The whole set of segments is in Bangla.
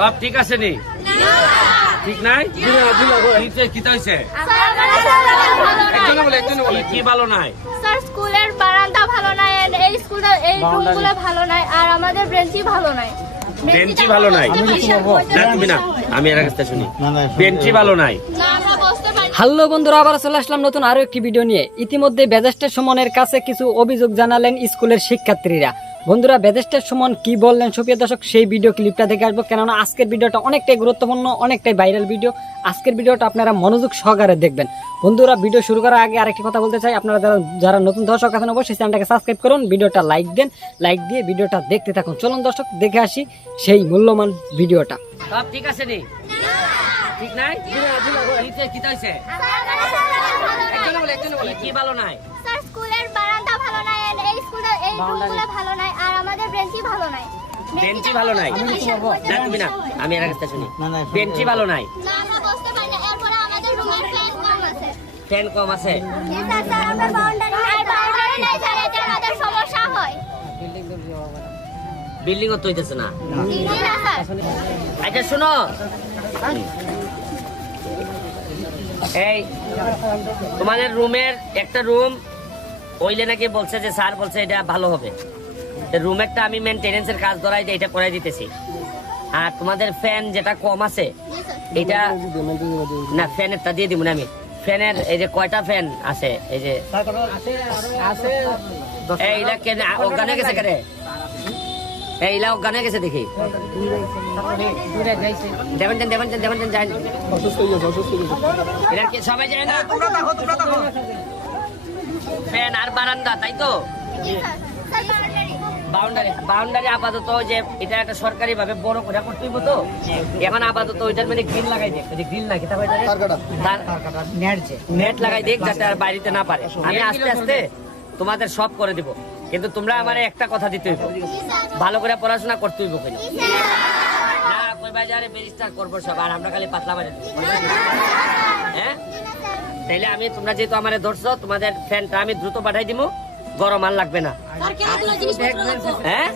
সব ঠিক আছে নি? ঠিক নাই? কি হয়েছে একজনে বলে একজনে বলে। কি ভালো নাই? স্যার স্কুলের বারান্দা ভালো নাই এই স্কুলের এই রুমগুলো ভালো নাই আর আমাদের বেঞ্চি ভালো নাই। বেঞ্চি ভালো নাই? না তুমি না আমি এর কাছে শুনি। বেঞ্চি ভালো নাই? না আমরা বসতে পারি হ্যালো বন্ধুরা আবার চলে আসলাম নতুন আরও একটি ভিডিও নিয়ে। ইতিমধ্যে বেদেস্টের সুমনের কাছে কিছু অভিযোগ জানালেন স্কুলের শিক্ষার্থীরা। বন্ধুরা বেদেস্টের সুমন কি বললেন সুপ্রিয় দর্শক সেই ভিডিও ক্লিপটা দেখে আসব। কেননা আজকের ভিডিওটা অনেকটাই গুরুত্বপূর্ণ অনেকটাই ভাইরাল ভিডিও আজকের ভিডিওটা আপনারা মনোযোগ সহকারে দেখবেন। বন্ধুরা ভিডিও শুরু করার আগে আরেকটি কথা বলতে চাই। আপনারা যারা যারা নতুন দর্শক আছেন অবশ্যই চ্যানেলটাকে সাবস্ক্রাইব করুন ভিডিওটা লাইক দেন লাইক দিয়ে ভিডিওটা দেখতে থাকুন। চলুন দর্শক দেখে আসি সেই মূল্যবান ভিডিওটা সব ঠিক আছে নি? ঠিক নাই? কি ভালো নাই? স্যার স্কুলের বারান্দা ভালো নাই এই স্কুলের এই রুমগুলো ভালো নাই। ভালো নাই। বেঞ্চি ভালো নাই। না তুমি না আমি এর কাছে শুনি। বেঞ্চি ভালো নাই। না আমরা বসতে পারি না। এরপরে আমাদের রুমের ফ্যান কম আছে। হয়। বিল্ডিং ও তৈতেছে না। জি না স্যার আচ্ছা শোনো। এই তোমাদের রুমের একটা রুম ওইলে নাকি বলছে যে স্যার বলছে এটা ভালো হবে। রুমেরটা আমি মেনটেনেন্সের কাজ ধরাই দিয়ে এটা করাই দিতেছি। আর তোমাদের ফ্যান যেটা কম আছে এটা না ফ্যানেরটা দিয়ে দিব না আমি। ফ্যানের এই যে কয়টা ফ্যান আছে এই যে এইলা কেন অজ্ঞান হয়ে গেছে কেন এইলা অজ্ঞান হয়ে গেছে দেখি। দেবেন দেন দেবেন দেন দেবেন দেন যাই। এরা কি সবাই যায় না? ফ্যান আর বারান্দা তাই তো? বাউন্ডারি বাউন্ডারি বাউন্ডারি আপাতত যে এটা একটা সরকারি ভাবে বড় করে করতে হইব তো? এখন আপাতত ওইটার মানে গ্রিল লাগাই দেখ গ্রিল না কিতা হইতারে নেট লাগাই দেখ যাতে আর বাইরেতে না পারে। আমি আস্তে আস্তে তোমাদের সব করে দিব। কিন্তু তোমরা আমার একটা কথা দিতে হইব। ভালো করে পড়াশোনা করতে হইব কেন? না কই বাজারে ব্যারিস্টার করব সব আর আমরা খালি পাতলা হ্যাঁ? তাইলে আমি তোমরা যেহেতু আমারে ধরছো তোমাদের ফ্যানটা আমি দ্রুত পাঠাই দিব গরম আর লাগবে না। হ্যাঁ?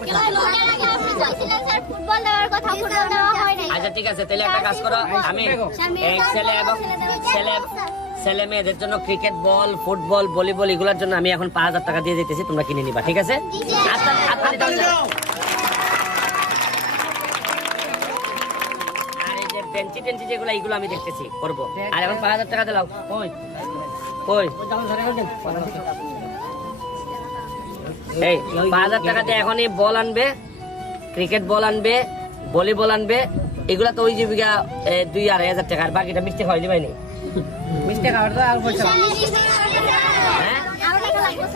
স্যার ফুটবল দেওয়ার কথা ফুটবল দেওয়া হয় নাই আচ্ছা ঠিক আছে তাহলে একটা কাজ করো। আমি ছেলে এবং ছেলে ছেলে মেয়েদের জন্য ক্রিকেট বল ফুটবল ভলিবল এগুলোর জন্য আমি এখন পাঁচ হাজার টাকা দিয়ে দিতেছি তোমরা কিনে নিবা ঠিক আছে? আচ্ছা, দাও। আর এই যে বেঞ্চি টেঞ্চি যেগুলো এগুলো আমি দেখতেছি করব। আর এখন পাঁচ হাজার টাকা দিলাও কই? কই? এই পাঁচ হাজার টাকা দিয়ে এখনই বল আনবে ক্রিকেট বল আনবে ভলিবল আনবে এগুলা তো ওই জীবিকা এ, দুই আড়াই হাজার টাকা আর বাকিটা মিষ্টি খাওয়াই দিবাই হ্যাঁ?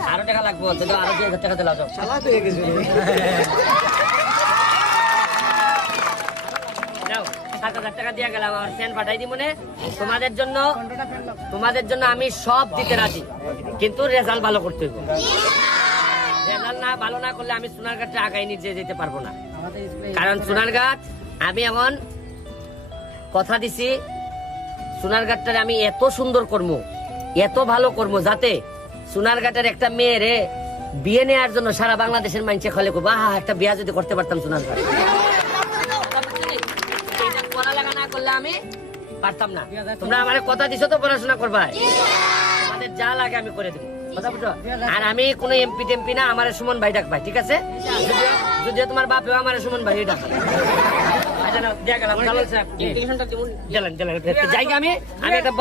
আরও টাকা লাগবো তো আরও দুই হাজার টাকা দিলাও সাত হাজার টাকা দিয়ে গেলাম আমার ফ্যান পাঠাই দিব তোমাদের জন্য তোমাদের জন্য আমি সব দিতে রাজি কিন্তু রেজাল্ট ভালো করতে হইব। রেজাল্ট না ভালো না করলে আমি সোনারঘাটে আগাই নিয়ে যেতে পারব না। কারণ সোনারঘাট আমি এখন কথা দিছি সোনারঘাটটারে আমি এত সুন্দর কর্ম এত ভালো কর্ম যাতে সোনারঘাটের একটা মেয়েরে বিয়ে নেওয়ার জন্য সারা বাংলাদেশের মানুষে খলে করব আহা একটা বিয়া যদি করতে পারতাম এইটা পড়ালেখা না করলে আমি পারতাম না। তোমরা আমার কথা দিছো তো পড়াশোনা করবা আমাদের যা লাগে আমি করে দেবো। কথা বুঝো আর আমি কোনো এমপি টেম্পি না আমার সুমন ভাই ডাক ভাই ঠিক আছে? যদিও তোমার বাপেও আমার সুমন ভাই ডাক। যাই আমি আমি একটা